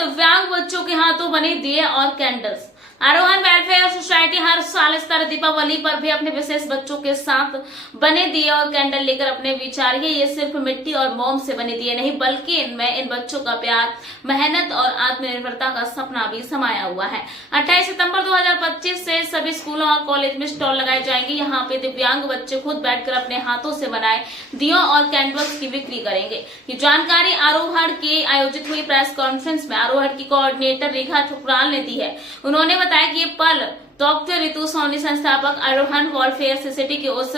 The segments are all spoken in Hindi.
दिव्यांग बच्चों के हाथों बने दिए और कैंडल्स। आरोहण वेलफेयर सोसाइटी हर साल इस तरह दीपावली पर भी अपने विशेष बच्चों के साथ बने दिए और कैंडल लेकर अपने विचार है। ये सिर्फ मिट्टी और मोम से बने दिए नहीं, बल्कि इनमें इन बच्चों का प्यार, मेहनत और आत्मनिर्भरता का सपना भी समाया हुआ है। 28 सितंबर 2025 से सभी स्कूलों और कॉलेज में स्टॉल लगाए जाएंगे। यहाँ पे दिव्यांग बच्चे खुद बैठकर अपने हाथों से बनाए दियों और कैंडल्स की बिक्री करेंगे। ये जानकारी आरोहण के आयोजित हुई प्रेस कॉन्फ्रेंस में आरोहण की कोऑर्डिनेटर रेखा ठुकराल ने दी है। उन्होंने बताया कि ये पल डॉक्टर रितु सोनी, संस्थापक आरोहण वेलफेयर सोसाइटी के उस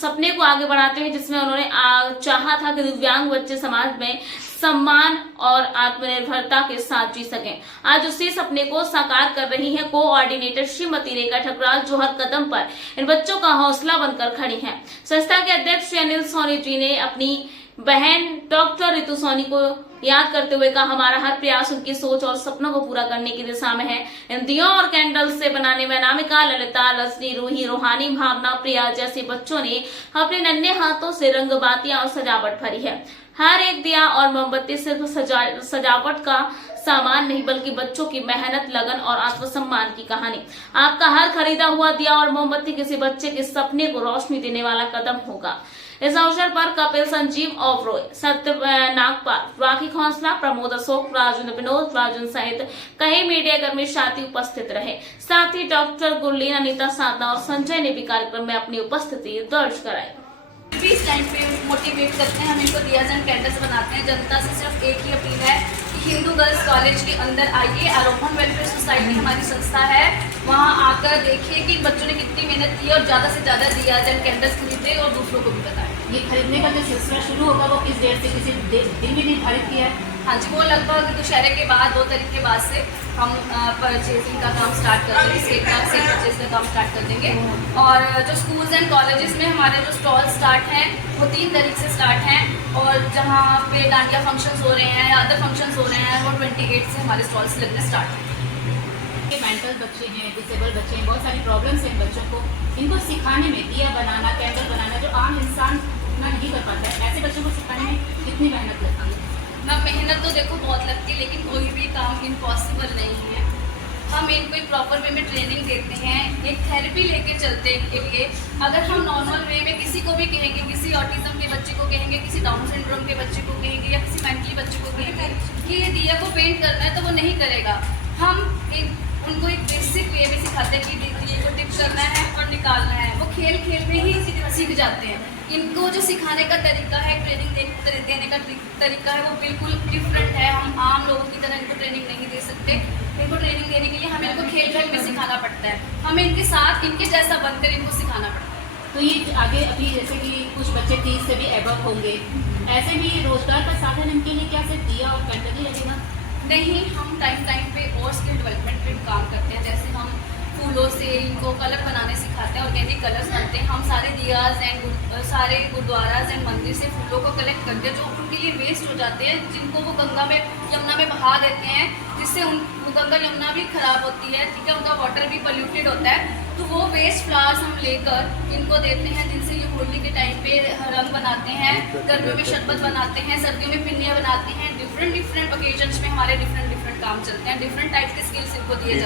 सपने को आगे बढ़ाते हुए जिसमें उन्होंने चाहा था कि दिव्यांग बच्चे समाज में सम्मान और आत्मनिर्भरता के साथ जी सकें। आज उसी सपने को साकार कर रही है कोऑर्डिनेटर श्रीमती रेखा ठुकराल, जो हर कदम पर इन बच्चों का हौसला बनकर खड़ी हैं। संस्था के अध्यक्ष श्री अनिल सोनी जी ने अपनी बहन डॉक्टर रितु सोनी को याद करते हुए कहा, हमारा हर प्रयास उनकी सोच और सपनों को पूरा करने की दिशा में है। इन दियों और कैंडल्स से बनाने में अनामिका, ललिता, रजनी, रूही, रोहानी, भावना, प्रिया जैसे बच्चों ने अपने नन्हे हाथों से रंगबातियां और सजावट भरी है। हर एक दिया और मोमबत्ती सिर्फ सजावट का सामान नहीं, बल्कि बच्चों की मेहनत, लगन और आत्मसम्मान की कहानी। आपका हर खरीदा हुआ दिया और मोमबत्ती किसी बच्चे के सपने को रोशनी देने वाला कदम होगा। इस अवसर पर कपिल, संजीव ओबरॉय, सत्य नागपाल, राखी खोसला, प्रमोद अशोक, राजेंद्र, विनोद राजन सहित कई मीडिया कर्मी साथी उपस्थित रहे। साथ ही डॉक्टर गुरलीन, अनीता साधना और संजय ने भी कार्यक्रम में अपनी उपस्थिति दर्ज कराई। इस टाइम पे मोटिवेट करते हैं, हम इनको दियाज एंड कैंडल्स बनाते हैं। जनता से सिर्फ एक ही अपील है कि हिंदू गर्ल्स कॉलेज के अंदर आइए, आरोहण वेलफेयर सोसाइटी हमारी संस्था है, वहाँ आकर देखिए कि बच्चों ने कितनी मेहनत की और ज़्यादा से ज़्यादा दियाज एंड कैंडल्स खरीदे और दूसरों को भी बताएं। ये खरीदने का जो सिलसिला शुरू होगा वो किस डेट से किसी दिन भी निर्धारित किया है? हाँ जी, वो लगभग दशहरे के बाद 2 तारीख के बाद से हम परचेजिंग का काम स्टार्ट कर देंगे, सेल परचेज का काम स्टार्ट कर देंगे। और जो स्कूल्स एंड कॉलेजेस में हमारे जो स्टॉल स्टार्ट हैं वो 3 तारीख से स्टार्ट हैं, और जहाँ पे डांडिया फंक्शंस हो रहे हैं या अदर फंक्शंस हो रहे हैं वो 28 से हमारे स्टॉल्स लगने स्टार्ट हैं। मेंटल बच्चे हैं, डिसेबल बच्चे हैं, बहुत सारी प्रॉब्लम्स हैं बच्चों को, इनको सिखाने में दिया बनाना, कैंडल बनाना जो आम इंसान इतना नहीं कर पाता है, ऐसे बच्चों को सिखाने में कितनी मेहनत लगती है? मैम, मेहनत तो देखो बहुत लगती है, लेकिन कोई भी काम इम्पॉसिबल नहीं है। हम इनको एक प्रॉपर वे में ट्रेनिंग देते हैं, एक थेरेपी लेके चलते हैं इनके लिए। अगर हम नॉर्मल वे में किसी को भी कहेंगे, किसी ऑटिज्म के बच्चे को कहेंगे, किसी डाउन सिंड्रोम के बच्चे को कहेंगे या किसी मेंटली बच्चे को कहेंगे कि ये दिया को पेंट करना है, तो वो नहीं करेगा। हम उनको एक बेसिक वे में सिखाते हैं कि दिए को टिप करना है और निकालना है, वो खेल खेल में ही सीख जाते हैं। इनको जो सिखाने का तरीका है, ट्रेनिंग देने का तरीका है, वो बिल्कुल डिफरेंट है। हम आम लोगों की तरह इनको ट्रेनिंग नहीं दे सकते। इनको ट्रेनिंग देने के लिए हमें इनको खेल खेल में सिखाना पड़ता है, हमें इनके साथ इनके जैसा बनकर इनको सिखाना पड़ता है। तो ये आगे अभी जैसे कि कुछ बच्चे 30 से भी एबव होंगे, ऐसे भी रोजगार का साधन इनके लिए क्या सिर्फ दिया और कैंडल ही लगेगा? नहीं, हम टाइम पे और स्किल डेवलपमेंट पे काम करते हैं। जैसे हम फूलों से इनको कलर बनाने सिखाते हैं, ऑर्गेनिक कलर्स बनते हैं। हम सारे दियाज एंड सारे गुरुद्वाराज एंड मंदिर से फूलों को कलेक्ट करते हैं जो उनके लिए वेस्ट हो जाते हैं, जिनको वो गंगा में, यमुना में बहा देते हैं, जिससे गंगा यमुना भी खराब होती है, ठीक है, उनका वाटर भी पोल्यूटेड होता है। तो वो वेस्ट फ्लावर्स हम लेकर इनको देते हैं, जिनसे ये होली के टाइम पे रंग बनाते हैं, गर्मियों में शरबत बनाते हैं, सर्दियों में पिन्नियाँ बनाते हैं। डिफरेंट ओकेजन्स में हमारे डिफरेंट काम चलते हैं, डिफरेंट टाइप के स्किल्स इनको दिए जाते हैं।